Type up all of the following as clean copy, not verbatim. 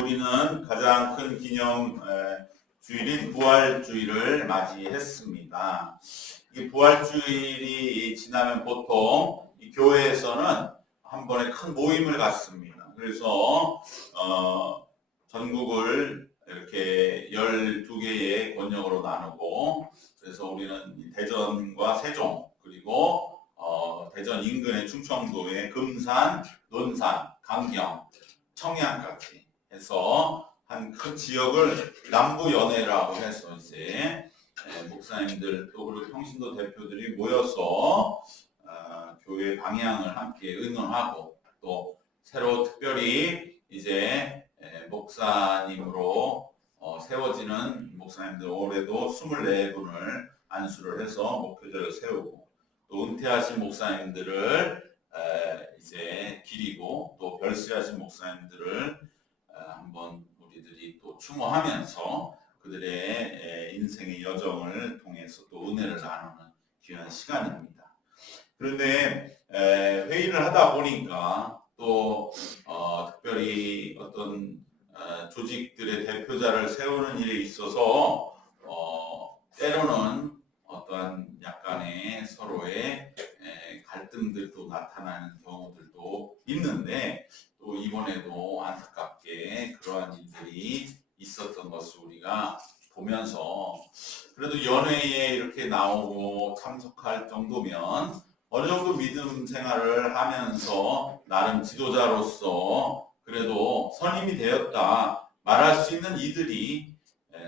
우리는 가장 큰 기념 주일인 부활주일을 맞이했습니다. 이 부활주일이 지나면 보통 이 교회에서는 한 번에 큰 모임을 갖습니다. 그래서 전국을 이렇게 12개의 권역으로 나누고, 그래서 우리는 대전과 세종, 그리고 대전 인근의 충청도의 금산, 논산, 강경, 청양까지 해서 한 큰 지역을 남부연회라고 해서 이제 목사님들 또 그리고 평신도 대표들이 모여서 교회 방향을 함께 의논하고, 또 새로 특별히 이제 목사님으로 세워지는 목사님들 올해도 24분을 안수를 해서 목표제를 세우고, 또 은퇴하신 목사님들을 이제 기리고, 또 별세하신 목사님들을 한번 우리들이 또 추모하면서 그들의 인생의 여정을 통해서 또 은혜를 나누는 귀한 시간입니다. 그런데 회의를 하다 보니까 또 특별히 어떤 조직들의 대표자를 세우는 일에 있어서 때로는 어떠한 약간의 서로의 갈등들도 나타나는 경우들도 있는데, 또 이번에도 안타깝게 그러한 일들이 있었던 것을 우리가 보면서, 그래도 연회에 이렇게 나오고 참석할 정도면 어느 정도 믿음 생활을 하면서 나름 지도자로서 그래도 선임이 되었다 말할 수 있는 이들이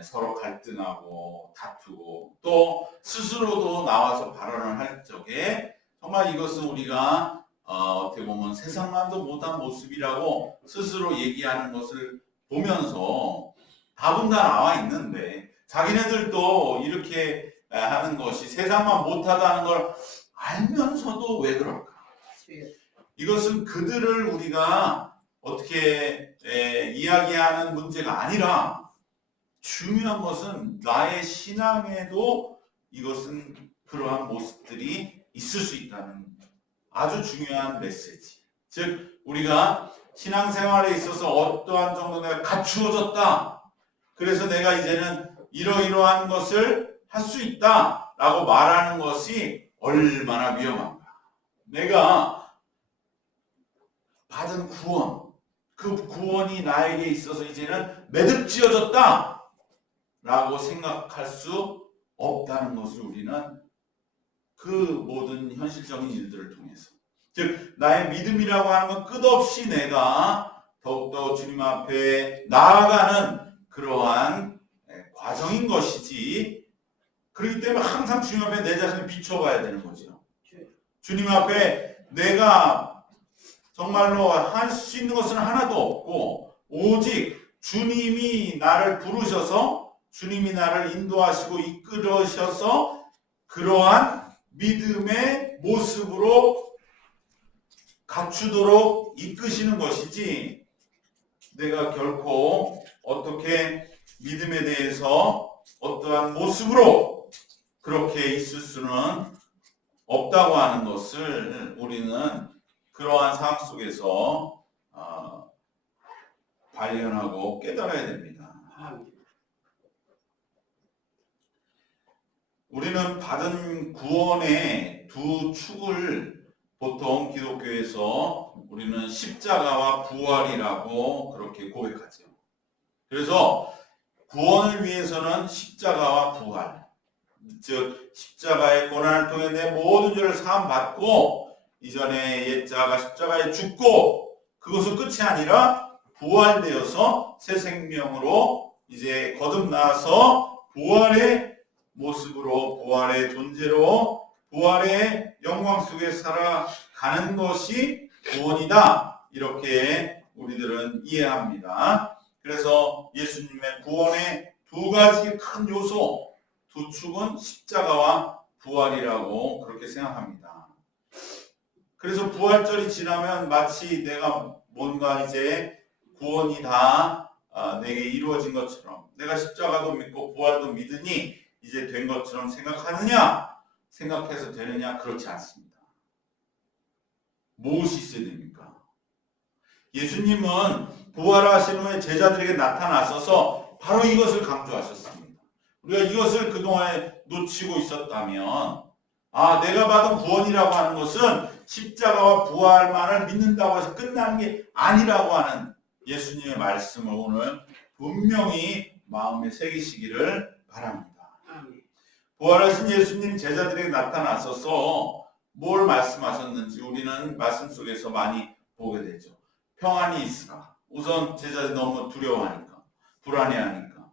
서로 갈등하고 다투고, 또 스스로도 나와서 발언을 할 적에 정말 이것은 우리가 어떻게 보면 세상만도 못한 모습이라고 스스로 얘기하는 것을 보면서 답은 다 나와 있는데, 자기네들도 이렇게 하는 것이 세상만 못하다는 걸 알면서도 왜 그럴까? 이것은 그들을 우리가 어떻게 이야기하는 문제가 아니라, 중요한 것은 나의 신앙에도 이것은 그러한 모습들이 있을 수 있다는 아주 중요한 메시지. 즉 우리가 신앙생활에 있어서 어떠한 정도 내가 갖추어졌다, 그래서 내가 이제는 이러이러한 것을 할 수 있다 라고 말하는 것이 얼마나 위험한가. 내가 받은 구원, 그 구원이 나에게 있어서 이제는 매듭지어졌다 라고 생각할 수 없다는 것을 우리는 그 모든 현실적인 일들을 통해서, 즉 나의 믿음이라고 하는 건 끝없이 내가 더욱더 주님 앞에 나아가는 그러한 과정인 것이지, 그렇기 때문에 항상 주님 앞에 내 자신을 비춰봐야 되는 거죠. 주님 앞에 내가 정말로 할 수 있는 것은 하나도 없고, 오직 주님이 나를 부르셔서 주님이 나를 인도하시고 이끌으셔서 그러한 믿음의 모습으로 갖추도록 이끄시는 것이지, 내가 결코 어떻게 믿음에 대해서 어떠한 모습으로 그렇게 있을 수는 없다고 하는 것을 우리는 그러한 상황 속에서 발견하고 깨달아야 됩니다. 우리는 받은 구원의 두 축을 보통 기독교에서 우리는 십자가와 부활이라고 그렇게 고백하죠. 그래서 구원을 위해서는 십자가와 부활, 즉 십자가의 고난을 통해 내 모든 죄를 사함받고, 이전에 옛자가 십자가에 죽고 그것은 끝이 아니라 부활되어서 새 생명으로 이제 거듭나서 부활의 모습으로, 부활의 존재로, 부활의 영광 속에 살아가는 것이 구원이다, 이렇게 우리들은 이해합니다. 그래서 예수님의 구원의 두 가지 큰 요소, 두 축은 십자가와 부활이라고 그렇게 생각합니다. 그래서 부활절이 지나면 마치 내가 뭔가 이제 구원이 다 내게 이루어진 것처럼, 내가 십자가도 믿고 부활도 믿으니 이제 된 것처럼 생각하느냐, 생각해서 되느냐, 그렇지 않습니다. 무엇이 있어야 됩니까? 예수님은 부활하신 후에 제자들에게 나타나셔서 바로 이것을 강조하셨습니다. 우리가 이것을 그동안에 놓치고 있었다면 내가 받은 구원이라고 하는 것은 십자가와 부활만을 믿는다고 해서 끝나는 게 아니라고 하는 예수님의 말씀을 오늘 분명히 마음에 새기시기를 바랍니다. 부활하신 예수님 제자들에게 나타나셔서 뭘 말씀하셨는지 우리는 말씀 속에서 많이 보게 되죠. 평안이 있으라. 우선 제자들이 너무 두려워하니까, 불안해하니까,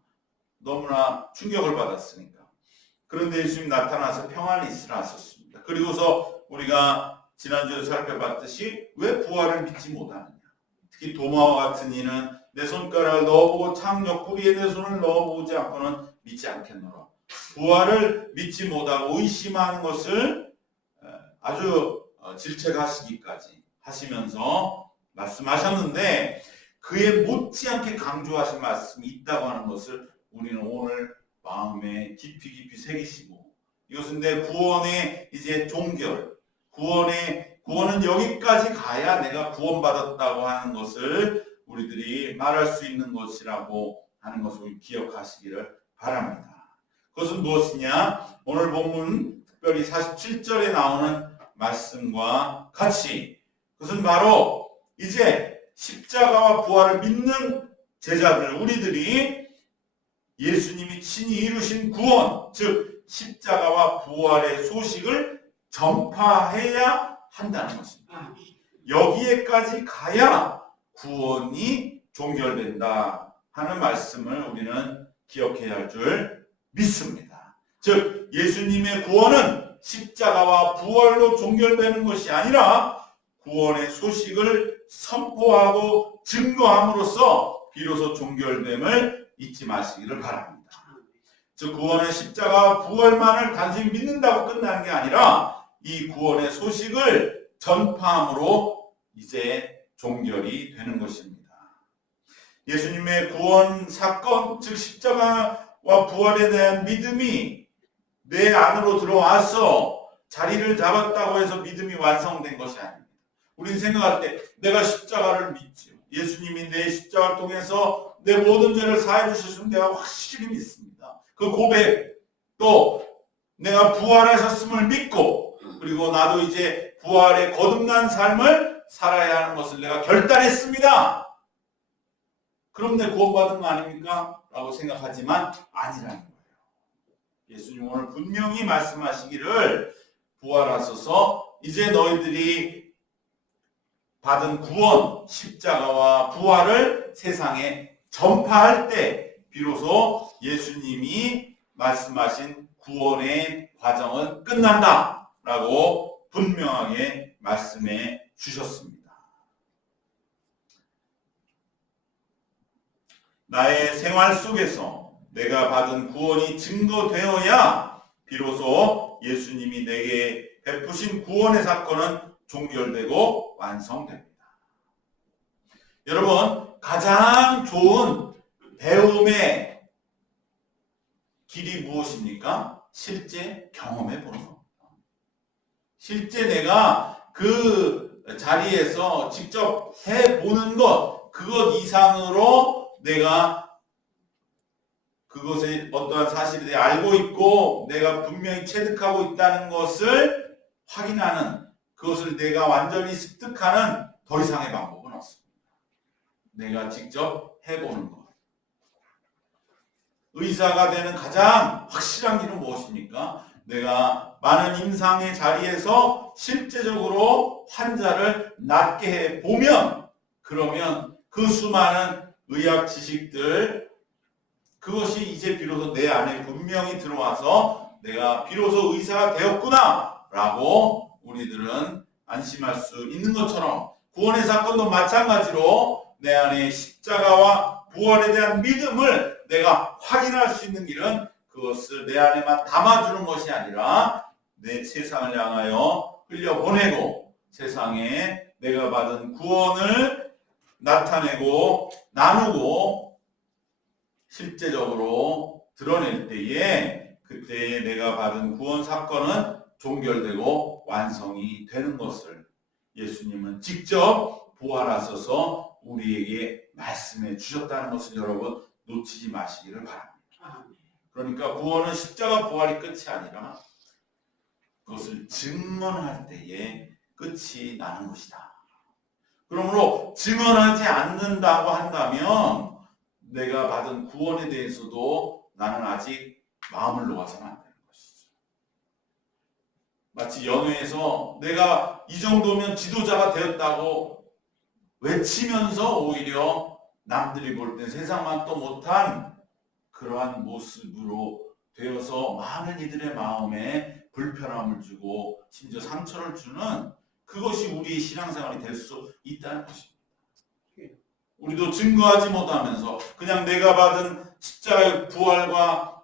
너무나 충격을 받았으니까. 그런데 예수님이 나타나서 평안이 있으라 하셨습니다. 그리고서 우리가 지난주에 살펴봤듯이 왜 부활을 믿지 못하느냐. 특히 도마와 같은 이는 내 손가락을 넣어보고 창 옆구리에 내 손을 넣어보지 않고는 믿지 않겠노라. 부활을 믿지 못하고 의심하는 것을 아주 질책하시기까지 하시면서 말씀하셨는데 그에 못지않게 강조하신 말씀이 있다고 하는 것을 우리는 오늘 마음에 깊이 새기시고, 이것은 내 구원의 이제 종결, 구원은 여기까지 가야 내가 구원받았다고 하는 것을 우리들이 말할 수 있는 것이라고 하는 것을 기억하시기를 바랍니다. 그것은 무엇이냐? 오늘 본문 특별히 47절에 나오는 말씀과 같이, 그것은 바로 이제 십자가와 부활을 믿는 제자들, 우리들이 예수님이 친히 이루신 구원, 즉 십자가와 부활의 소식을 전파해야 한다는 것입니다. 여기에까지 가야 구원이 종결된다 하는 말씀을 우리는 기억해야 할 줄 믿습니다. 즉 예수님의 구원은 십자가와 부활로 종결되는 것이 아니라 구원의 소식을 선포하고 증거함으로써 비로소 종결됨을 잊지 마시기를 바랍니다. 즉 구원의 십자가와 부활만을 단순히 믿는다고 끝나는 게 아니라 이 구원의 소식을 전파함으로 이제 종결이 되는 것입니다. 예수님의 구원 사건, 즉 십자가와 부활에 대한 믿음이 내 안으로 들어와서 자리를 잡았다고 해서 믿음이 완성된 것이 아닙니다. 우리는 생각할 때 내가 십자가를 믿죠. 예수님이 내 십자가를 통해서 내 모든 죄를 사해 주셨으면 내가 확실히 믿습니다. 그 고백, 또 내가 부활하셨음을 믿고, 그리고 나도 이제 부활에 거듭난 삶을 살아야 하는 것을 내가 결단했습니다. 그럼 내 구원받은 거 아닙니까? 라고 생각하지만 아니라는 거예요. 예수님 오늘 분명히 말씀하시기를 부활하셔서 이제 너희들이 받은 구원, 십자가와 부활을 세상에 전파할 때 비로소 예수님이 말씀하신 구원의 과정은 끝난다 라고 분명하게 말씀해 주셨습니다. 나의 생활 속에서 내가 받은 구원이 증거되어야 비로소 예수님이 내게 베푸신 구원의 사건은 종결되고 완성됩니다. 여러분, 가장 좋은 배움의 길이 무엇입니까? 실제 경험해 보는 겁니다. 실제 내가 그 자리에서 직접 해보는 것, 그것 이상으로 내가 그것의 어떠한 사실에 대해 알고 있고 내가 분명히 체득하고 있다는 것을 확인하는, 그것을 내가 완전히 습득하는 더 이상의 방법은 없습니다. 내가 직접 해보는 것. 의사가 되는 가장 확실한 길은 무엇입니까? 내가 많은 임상의 자리에서 실제적으로 환자를 낫게 해보면, 그러면 그 수많은 의학 지식들, 그것이 이제 비로소 내 안에 분명히 들어와서 내가 비로소 의사가 되었구나 라고 우리들은 안심할 수 있는 것처럼, 구원의 사건도 마찬가지로 내 안에 십자가와 부활에 대한 믿음을 내가 확인할 수 있는 길은 그것을 내 안에만 담아주는 것이 아니라 내 세상을 향하여 흘려보내고 세상에 내가 받은 구원을 나타내고 나누고 실제적으로 드러낼 때에, 그때에 내가 받은 구원 사건은 종결되고 완성이 되는 것을 예수님은 직접 부활하셔서 우리에게 말씀해 주셨다는 것을 여러분 놓치지 마시기를 바랍니다. 그러니까 구원은 십자가 부활이 끝이 아니라 그것을 증언할 때에 끝이 나는 것이다. 그러므로 증언하지 않는다고 한다면 내가 받은 구원에 대해서도 나는 아직 마음을 놓아서는 안 되는 것이죠. 마치 연회에서 내가 이 정도면 지도자가 되었다고 외치면서 오히려 남들이 볼 때 세상만 또 못한 그러한 모습으로 되어서 많은 이들의 마음에 불편함을 주고 심지어 상처를 주는 그것이 우리의 신앙생활이 될 수 있다는 것입니다. 우리도 증거하지 못하면서 그냥 내가 받은 십자가의 부활과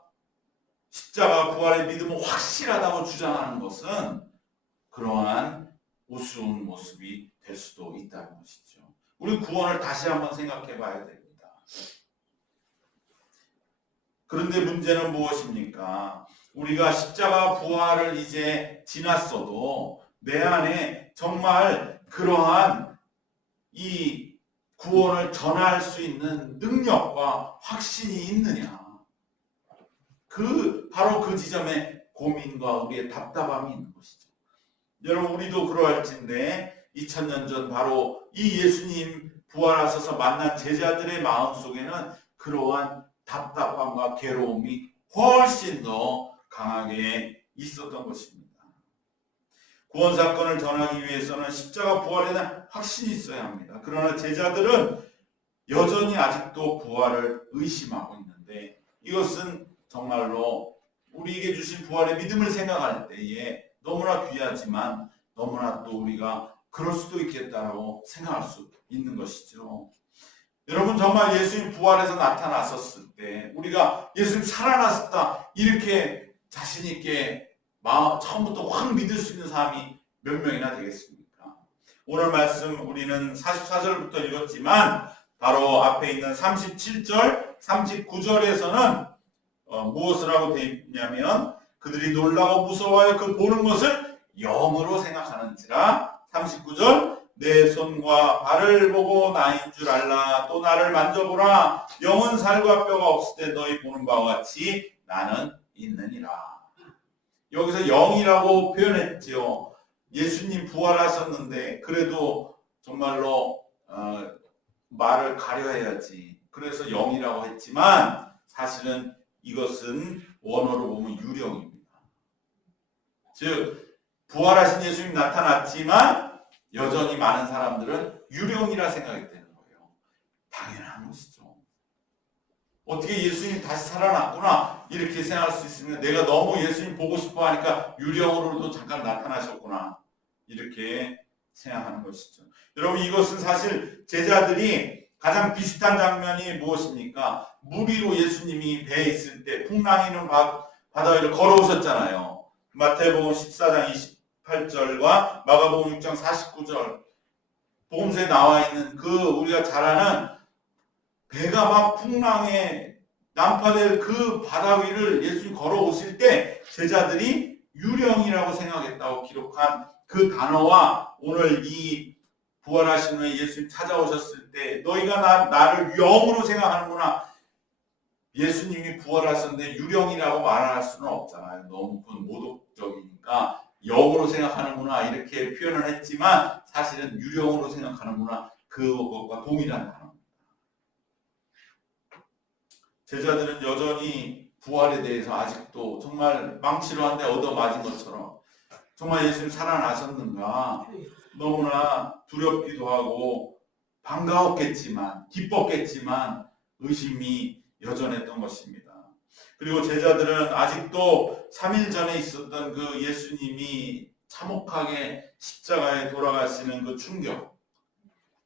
십자가 부활의 믿음은 확실하다고 주장하는 것은 그러한 우스운 모습이 될 수도 있다는 것이죠. 우리 구원을 다시 한번 생각해 봐야 됩니다. 그런데 문제는 무엇입니까? 우리가 십자가 부활을 이제 지났어도 내 안에 정말 그러한 이 구원을 전할 수 있는 능력과 확신이 있느냐? 바로 그 지점에 고민과 우리의 답답함이 있는 것이죠. 여러분 우리도 그러할진데 2000년 전 바로 이 예수님 부활하셔서 만난 제자들의 마음속에는 그러한 답답함과 괴로움이 훨씬 더 강하게 있었던 것입니다. 구원 사건을 전하기 위해서는 십자가 부활에 대한 확신이 있어야 합니다. 그러나 제자들은 여전히 아직도 부활을 의심하고 있는데 이것은 정말로 우리에게 주신 부활의 믿음을 생각할 때에 너무나 귀하지만 너무나 또 우리가 그럴 수도 있겠다라고 생각할 수 있는 것이죠. 여러분 정말 예수님 부활해서 나타났었을 때 우리가 예수님 살아났다 이렇게 자신 있게 처음부터 확 믿을 수 있는 사람이 몇 명이나 되겠습니까? 오늘 말씀 우리는 44절부터 읽었지만 바로 앞에 있는 37절, 39절에서는 무엇을 하고 되어 있냐면 그들이 놀라고 무서워하여 그 보는 것을 영으로 생각하는지라 39절 내 손과 발을 보고 나인 줄 알라 또 나를 만져보라 영은 살과 뼈가 없을 때 너희 보는 바와 같이 나는 있느니라. 여기서 영이라고 표현했죠. 예수님 부활하셨는데 그래도 정말로 말을 가려해야지. 그래서 영이라고 했지만 사실은 이것은 원어로 보면 유령입니다. 즉 부활하신 예수님 나타났지만 여전히 많은 사람들은 유령이라 생각이 되는 거예요. 당연한 것이죠. 어떻게 예수님 다시 살아났구나 이렇게 생각할 수 있으면 내가 너무 예수님 보고 싶어 하니까 유령으로도 잠깐 나타나셨구나 이렇게 생각하는 것이죠. 여러분 이것은 사실 제자들이 가장 비슷한 장면이 무엇입니까? 물 위로 예수님이 배에 있을 때 풍랑이는 바다 위를 걸어오셨잖아요. 마태복음 14장 28절과 마가복음 6장 49절 복음서에 나와 있는 우리가 잘 아는 배가 막 풍랑에 난파될 그 바다 위를 예수님 걸어오실 때 제자들이 유령이라고 생각했다고 기록한 그 단어와 오늘 이 부활하신 후에 예수님 찾아오셨을 때 너희가 나를 영으로 생각하는구나. 예수님이 부활하셨는데 유령이라고 말할 수는 없잖아요. 너무 그건 모독적이니까 영으로 생각하는구나 이렇게 표현을 했지만 사실은 유령으로 생각하는구나 그것과 동일한 단어입니다. 제자들은 여전히 부활에 대해서 아직도 정말 망치로 한 대 얻어맞은 것처럼 정말 예수님 살아나셨는가 너무나 두렵기도 하고 반가웠겠지만 기뻤겠지만 의심이 여전했던 것입니다. 그리고 제자들은 아직도 3일 전에 있었던 그 예수님이 참혹하게 십자가에 돌아가시는 그 충격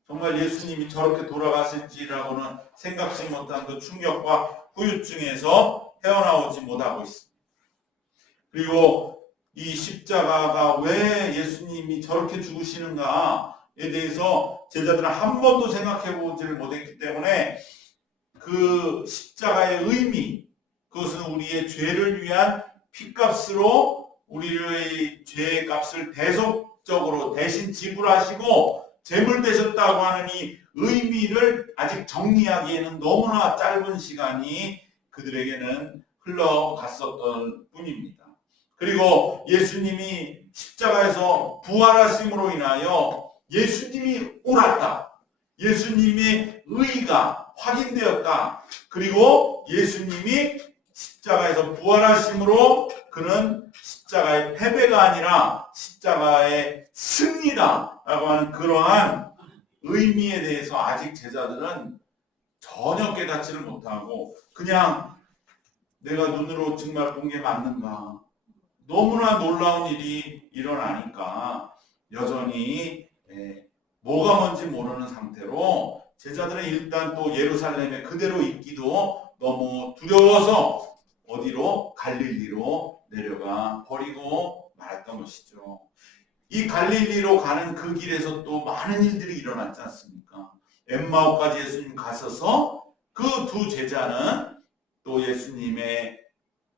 정말 예수님이 저렇게 돌아가실지라고는 생각지 못한 그 충격과 후유증에서 헤어나오지 못하고 있습니다. 그리고 이 십자가가 왜 예수님이 저렇게 죽으시는가에 대해서 제자들은 한 번도 생각해 보지를 못했기 때문에 그 십자가의 의미 그것은 우리의 죄를 위한 피값으로 우리의 죄의 값을 대속적으로 대신 지불하시고 제물 되셨다고 하는 이 의미를 아직 정리하기에는 너무나 짧은 시간이 그들에게는 흘러갔었던 뿐입니다. 그리고 예수님이 십자가에서 부활하심으로 인하여 예수님이 옳았다. 예수님의 의의가 확인되었다. 그리고 예수님이 십자가에서 부활하심으로 그는 십자가의 패배가 아니라 십자가의 승리다 라고 하는 그러한 의미에 대해서 아직 제자들은 전혀 깨닫지를 못하고 그냥 내가 눈으로 정말 본 게 맞는가, 너무나 놀라운 일이 일어나니까 여전히 뭐가 뭔지 모르는 상태로 제자들은 일단 또 예루살렘에 그대로 있기도 너무 두려워서 어디로? 갈릴리로 내려가 버리고 말았던 것이죠. 이 갈릴리로 가는 그 길에서 또 많은 일들이 일어났지 않습니까? 엠마오까지 예수님 가셔서 그 두 제자는 또 예수님의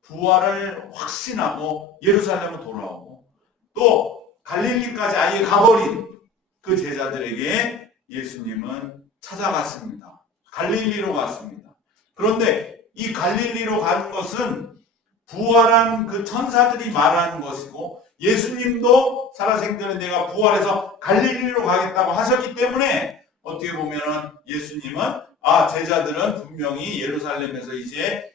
부활을 확신하고 예루살렘으로 돌아오고 또 갈릴리까지 아예 가버린 그 제자들에게 예수님은 찾아갔습니다. 갈릴리로 갔습니다. 그런데 이 갈릴리로 가는 것은 부활한 그 천사들이 말하는 것이고 예수님도 살아생전에 내가 부활해서 갈릴리로 가겠다고 하셨기 때문에 어떻게 보면은 예수님은 제자들은 분명히 예루살렘에서 이제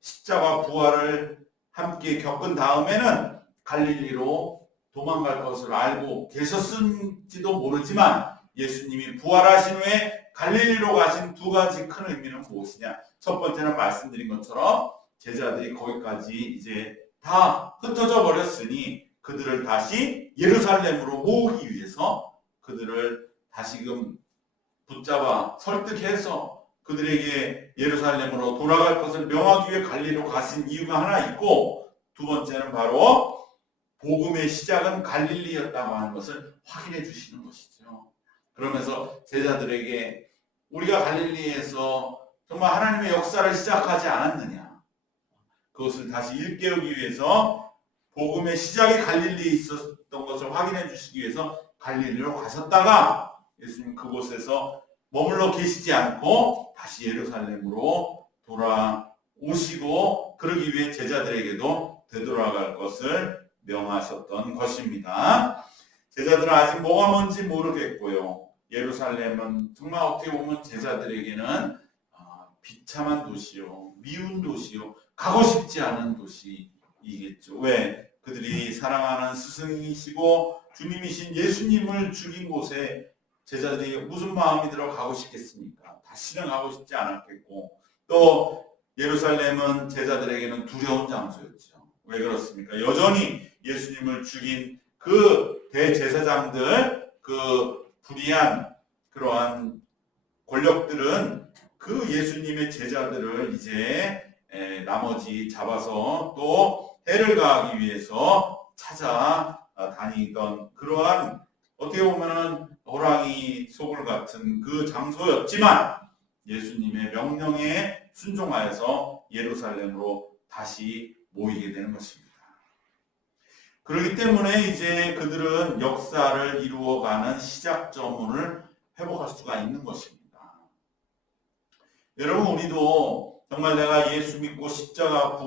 십자가 부활을 함께 겪은 다음에는 갈릴리로 도망갈 것을 알고 계셨을지도 모르지만 예수님이 부활하신 후에 갈릴리로 가신 두 가지 큰 의미는 무엇이냐? 첫 번째는 말씀드린 것처럼 제자들이 거기까지 이제 다 흩어져 버렸으니 그들을 다시 예루살렘으로 모으기 위해서 그들을 다시금 붙잡아 설득해서 그들에게 예루살렘으로 돌아갈 것을 명하기 위해 갈릴리로 가신 이유가 하나 있고, 두 번째는 바로 복음의 시작은 갈릴리였다고 하는 것을 확인해 주시는 것이죠. 그러면서 제자들에게 우리가 갈릴리에서 정말 하나님의 역사를 시작하지 않았느냐, 그것을 다시 일깨우기 위해서 복음의 시작이 갈릴리에 있었던 것을 확인해 주시기 위해서 갈릴리로 가셨다가 예수님 그곳에서 머물러 계시지 않고 다시 예루살렘으로 돌아오시고 그러기 위해 제자들에게도 되돌아갈 것을 명하셨던 것입니다. 제자들은 아직 뭐가 뭔지 모르겠고요. 예루살렘은 정말 어떻게 보면 제자들에게는 비참한 도시요, 미운 도시요, 가고 싶지 않은 도시이겠죠. 왜? 그들이 사랑하는 스승이시고 주님이신 예수님을 죽인 곳에 제자들이 무슨 마음이 들어 가고 싶겠습니까? 다시는 가고 싶지 않았겠고, 또 예루살렘은 제자들에게는 두려운 장소였죠. 왜 그렇습니까? 여전히 예수님을 죽인 그 대제사장들, 그 불의한 그러한 권력들은 그 예수님의 제자들을 이제 나머지 잡아서 또 해를 가하기 위해서 찾아다니던 그러한 어떻게 보면은 호랑이 소굴 같은 그 장소였지만 예수님의 명령에 순종하여서 예루살렘으로 다시 모이게 되는 것입니다. 그렇기 때문에 이제 그들은 역사를 이루어가는 시작점을 회복할 수가 있는 것입니다. 여러분, 우리도 정말 내가 예수 믿고 십자가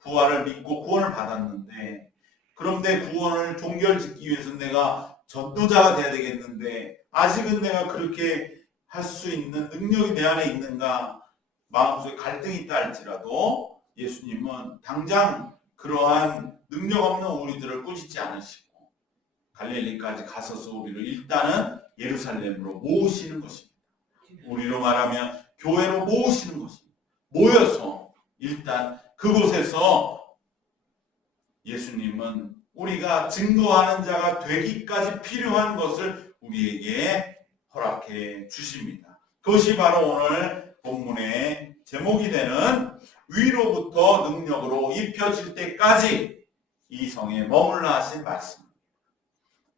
부활을 믿고 구원을 받았는데, 그런데 구원을 종결짓기 위해서 내가 전도자가 돼야 되겠는데 아직은 내가 그렇게 할 수 있는 능력이 내 안에 있는가, 마음속에 갈등이 있다 할지라도 예수님은 당장 그러한 능력 없는 우리들을 꾸짖지 않으시고 갈릴리까지 가서서 우리를 일단은 예루살렘으로 모으시는 것입니다. 우리로 말하면 교회로 모으시는 것입니다. 모여서 일단 그곳에서 예수님은 우리가 증거하는 자가 되기까지 필요한 것을 우리에게 허락해 주십니다. 그것이 바로 오늘 본문의 제목이 되는 위로부터 능력으로 입혀질 때까지 이 성에 머물러 하신 말씀입니다.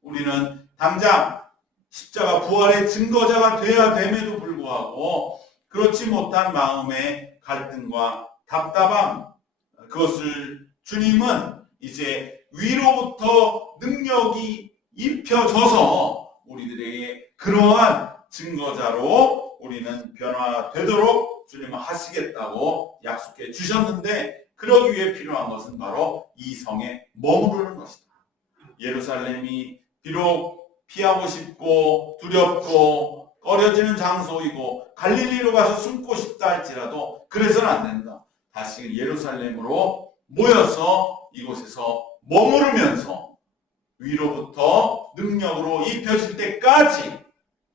우리는 당장 십자가 부활의 증거자가 되어야 됨에도 불구하고 그렇지 못한 마음의 갈등과 답답함, 그것을 주님은 이제 위로부터 능력이 입혀져서 우리들에게 그러한 증거자로 우리는 변화되도록 주님은 하시겠다고 약속해 주셨는데, 그러기 위해 필요한 것은 바로 이 성에 머무르는 것이다. 예루살렘이 비록 피하고 싶고 두렵고 꺼려지는 장소이고 갈릴리로 가서 숨고 싶다 할지라도 그래서는 안 된다. 다시 예루살렘으로 모여서 이곳에서 머무르면서 위로부터 능력으로 입혀질 때까지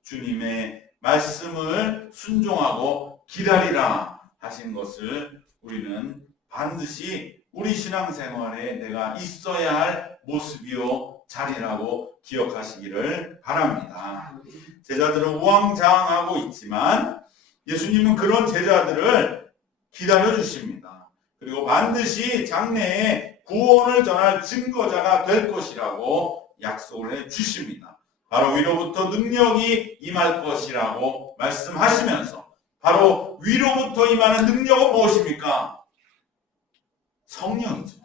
주님의 말씀을 순종하고 기다리라 하신 것을 우리는 반드시 우리 신앙생활에 내가 있어야 할 모습이요 자리라고 기억하시기를 바랍니다. 제자들은 우왕좌왕하고 있지만 예수님은 그런 제자들을 기다려 주십니다. 그리고 반드시 장래에 구원을 전할 증거자가 될 것이라고 약속을 해 주십니다. 바로 위로부터 능력이 임할 것이라고 말씀하시면서, 바로 위로부터 임하는 능력은 무엇입니까? 성령이죠.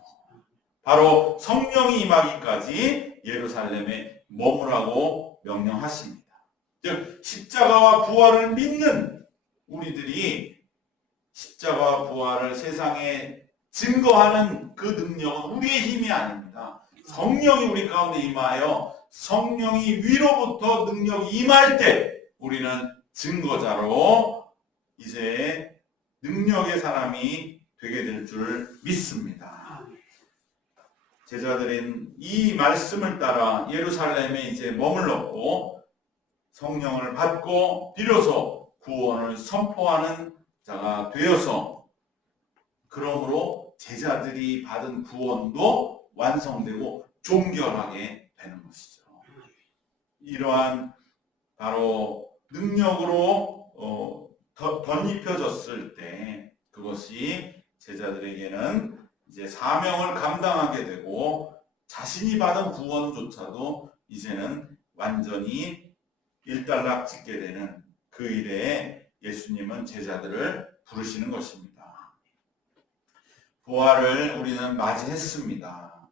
바로 성령이 임하기까지 예루살렘에 머무라고 명령하십니다. 즉 십자가와 부활을 믿는 우리들이 십자가와 부활을 세상에 증거하는 그 능력은 우리의 힘이 아닙니다. 성령이 우리 가운데 임하여 성령이 위로부터 능력이 임할 때 우리는 증거자로 이제 능력의 사람이 되게 될 줄 믿습니다. 제자들은 이 말씀을 따라 예루살렘에 이제 머물렀고 성령을 받고 비로소 구원을 선포하는 자가 되어서, 그러므로 제자들이 받은 구원도 완성되고 종결하게 되는 것이죠. 이러한 바로 능력으로 덧입혀졌을 때 그것이 제자들에게는 이제 사명을 감당하게 되고 자신이 받은 구원조차도 이제는 완전히 일단락 짓게 되는 그 일에 예수님은 제자들을 부르시는 것입니다. 부활을 우리는 맞이했습니다.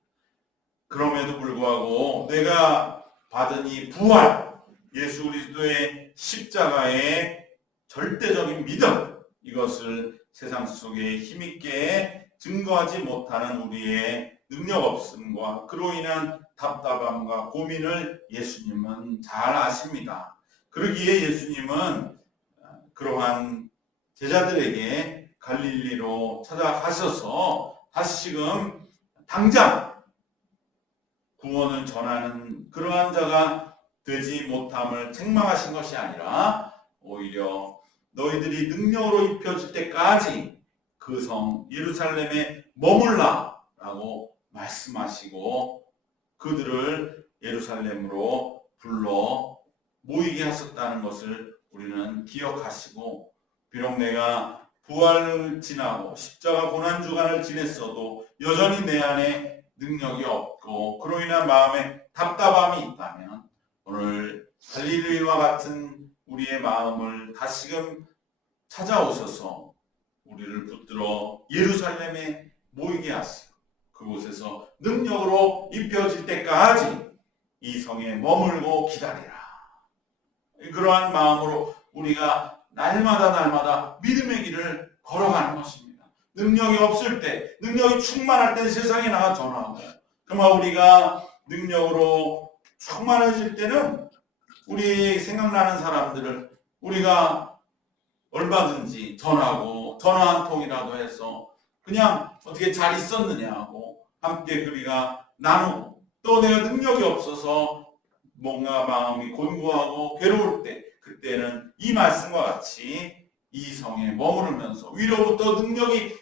그럼에도 불구하고 내가 받은 이 부활, 예수 그리스도의 십자가의 절대적인 믿음, 이것을 세상 속에 힘있게 증거하지 못하는 우리의 능력 없음과 그로 인한 답답함과 고민을 예수님은 잘 아십니다. 그러기에 예수님은 그러한 제자들에게 갈릴리로 찾아가셔서 다시금 당장 구원을 전하는 그러한 자가 되지 못함을 책망하신 것이 아니라 오히려 너희들이 능력으로 입혀질 때까지 그 성 예루살렘에 머물라 라고 말씀하시고 그들을 예루살렘으로 불러 모이게 하셨다는 것을 우리는 기억하시고, 비록 내가 부활을 지나고 십자가 고난주간을 지냈어도 여전히 내 안에 능력이 없고 그로 인한 마음에 답답함이 있다면 오늘 갈릴리와 같은 우리의 마음을 다시금 찾아오셔서 우리를 붙들어 예루살렘에 모이게 하시고 그곳에서 능력으로 입혀질 때까지 이 성에 머물고 기다리라. 그러한 마음으로 우리가 날마다 믿음의 길을 걸어가는 것입니다. 능력이 없을 때, 능력이 충만할 때 세상에 나가 전하고, 그러면 우리가 능력으로 충만해질 때는 우리 생각나는 사람들을 우리가 얼마든지 전하고 전화 한 통이라도 해서 그냥 어떻게 잘 있었느냐고 함께 우리가 나누고, 또 내가 능력이 없어서 뭔가 마음이 곤고하고 괴로울 때 그때는 이 말씀과 같이 이 성에 머무르면서 위로부터 능력이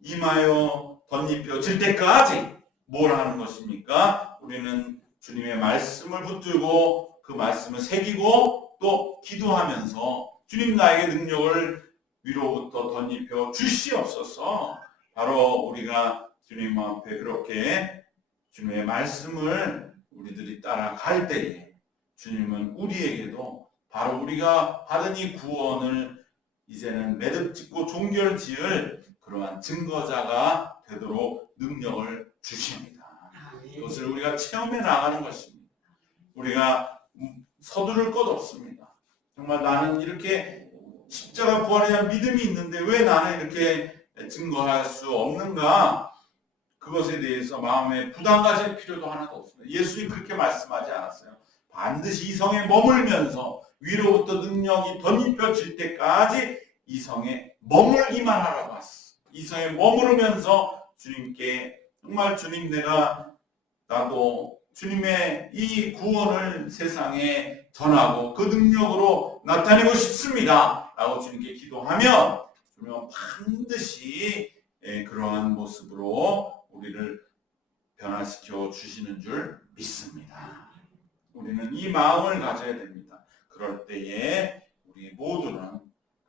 임하여 덧입혀질 때까지 뭘 하는 것입니까? 우리는 주님의 말씀을 붙들고 그 말씀을 새기고 또 기도하면서 주님 나에게 능력을 위로부터 덧입혀 주시옵소서. 바로 우리가 주님 앞에 그렇게 주님의 말씀을 우리들이 따라갈 때에 주님은 우리에게도 바로 우리가 받은 이 구원을 이제는 매듭짓고 종결지을 그러한 증거자가 되도록 능력을 주십니다. 그것을 우리가 체험해 나가는 것입니다. 우리가 서두를 것 없습니다. 정말 나는 이렇게 십자가 부활에 대한 믿음이 있는데 왜 나는 이렇게 증거할 수 없는가? 그것에 대해서 마음에 부담 가질 필요도 하나도 없습니다. 예수님 그렇게 말씀하지 않았어요. 반드시 이 성에 머물면서 위로부터 능력이 덧입혀질 때까지 이 성에 머물기만 하라고 하셨어요. 이 성에 머무르면서 주님께 정말 주님 나도 주님의 이 구원을 세상에 전하고 그 능력으로 나타내고 싶습니다. 라고 주님께 기도하면 주님은 반드시 그러한 모습으로 우리를 변화시켜 주시는 줄 믿습니다. 우리는 이 마음을 가져야 됩니다. 그럴 때에 우리 모두는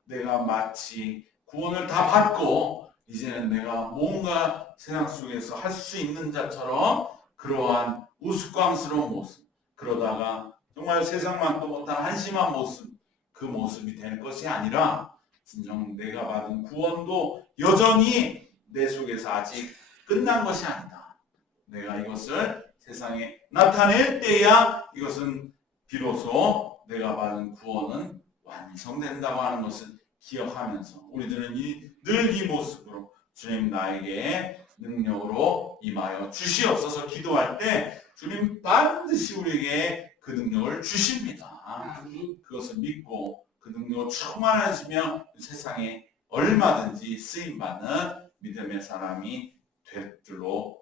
내가 마치 구원을 다 받고 이제는 내가 뭔가 세상 속에서 할 수 있는 자처럼 그러한 우스꽝스러운 모습, 그러다가 정말 세상만도 못한 한심한 모습, 그 모습이 될 것이 아니라 진정 내가 받은 구원도 여전히 내 속에서 아직 끝난 것이 아니다. 내가 이것을 세상에 나타낼 때야 이것은 비로소 내가 받은 구원은 완성된다고 하는 것을 기억하면서 우리들은 늘 이 모습으로 주님 나에게 능력으로 임하여 주시옵소서 기도할 때 주님 반드시 우리에게 그 능력을 주십니다. 그것을 믿고 그 능력을 충만하시며 세상에 얼마든지 쓰임받는 믿음의 사람이 될 줄로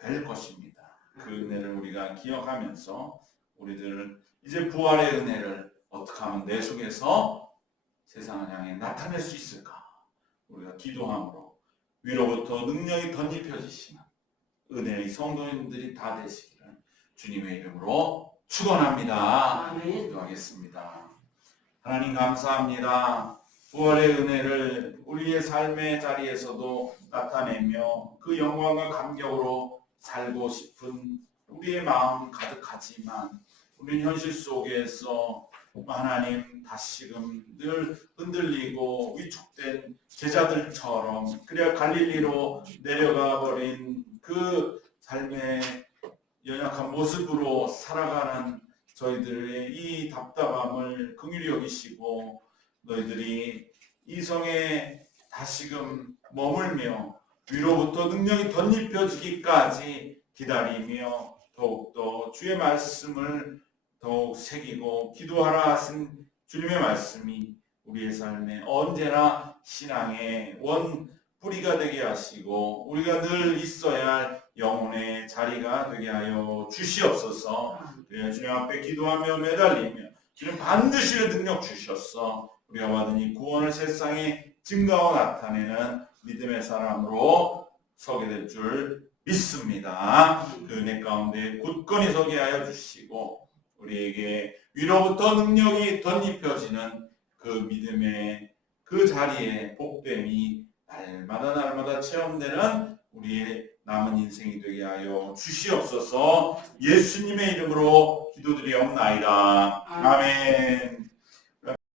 될 것입니다. 그 은혜를 우리가 기억하면서 우리들 이제 부활의 은혜를 어떻게 하면 내 속에서 세상을 향해 나타낼 수 있을까? 우리가 기도함으로 위로부터 능력이 덧입혀지시는 은혜의 성도님들이 다 되시기를 주님의 이름으로 축원합니다. 기도하겠습니다. 하나님 감사합니다. 부활의 은혜를 우리의 삶의 자리에서도 나타내며 그 영광과 감격으로 살고 싶은 우리의 마음 가득하지만 우리는 현실 속에서 하나님 다시금 늘 흔들리고 위축된 제자들처럼 그래야 갈릴리로 내려가 버린 그 삶의 연약한 모습으로 살아가는 저희들의 이 답답함을 긍휼히 여기시고 너희들이 이 성에 다시금 머물며 위로부터 능력이 덧입혀지기까지 기다리며 더욱더 주의 말씀을 더욱 새기고 기도하라 하신 주님의 말씀이 우리의 삶에 언제나 신앙의 원 뿌리가 되게 하시고 우리가 늘 있어야 할 영혼의 자리가 되게 하여 주시옵소서. 주님 앞에 기도하며 매달리며 주님 반드시 능력 주셨어 우리가 받은 이 구원을 세상에 증가하고 나타내는 믿음의 사람으로 서게 될 줄 믿습니다. 그 은혜 가운데 굳건히 서게 하여 주시고 우리에게 위로부터 능력이 덧입혀지는 그 믿음의 그 자리에 복됨이 날마다 체험되는 우리의 남은 인생이 되게 하여 주시옵소서. 예수님의 이름으로 기도드리옵나이다. 아멘.